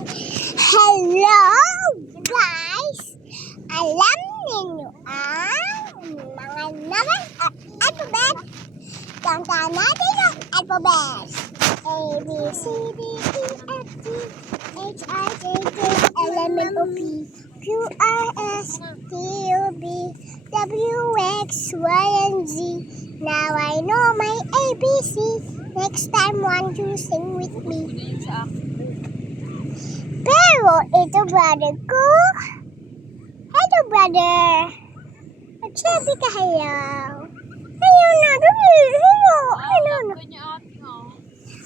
Hello guys! Alam ninyo ang mga naman at alphabet. Kantaan natin ang alphabet. A, B, C, D, E, F, G, H, I, J, K, L, M, N, O, P, Q, R, S, T, U, V, W, X, Y, and Z. Now I know my ABC. Next time, want you sing with me. Pero ito brother ko. Hello brother. Magsabi ka hello. Hello na. Hello. Hello na.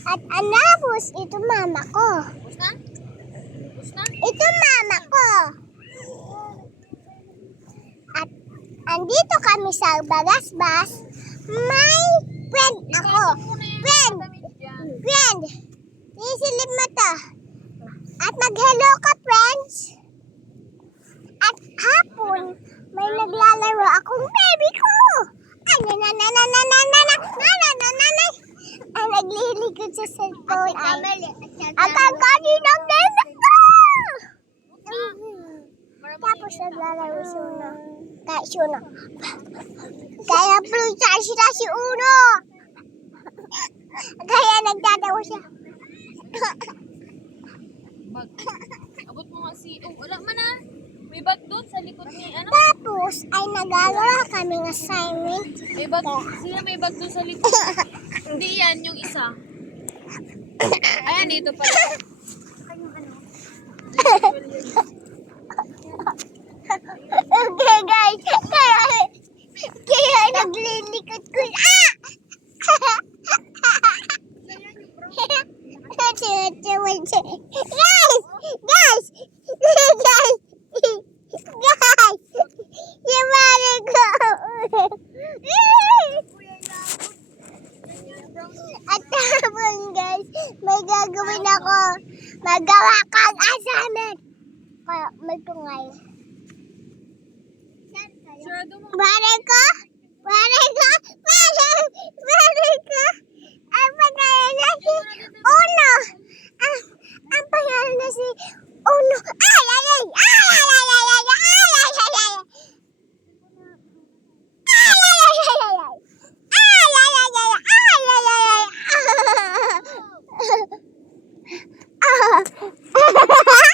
At anapos, ito mama ko. Ito mama ko. At andito kami sa Bagasbas. May friend ako. Friend. Isilip mo to. At mag-hello ka, friends. At hapon, may naglalaro akong baby ko. Ay, ang naglilikod sa cellphone ay ang kakaninang nena ko. Tapos naglalaro si Uno. Kaya blue charge na si Uno. Kaya nagdadawa siya. Bag. Abot mo nga si... Oh, wala man ah. May bag doon sa likod ni ano. Tapos ay nagagawa kaming assignment. May bag. Sila may bag doon sa likod. Hindi yan, yung isa. Ayan, dito pala. Okay guys, kaya naglilikot ko. Guys! Yung mali ko. At tapos guys, may gagawin ako. Magawa kang assignment. Kaya may tungay. Mali ko? Ang pangalan na si Uno. Ang pangalan na si Uno. Ay!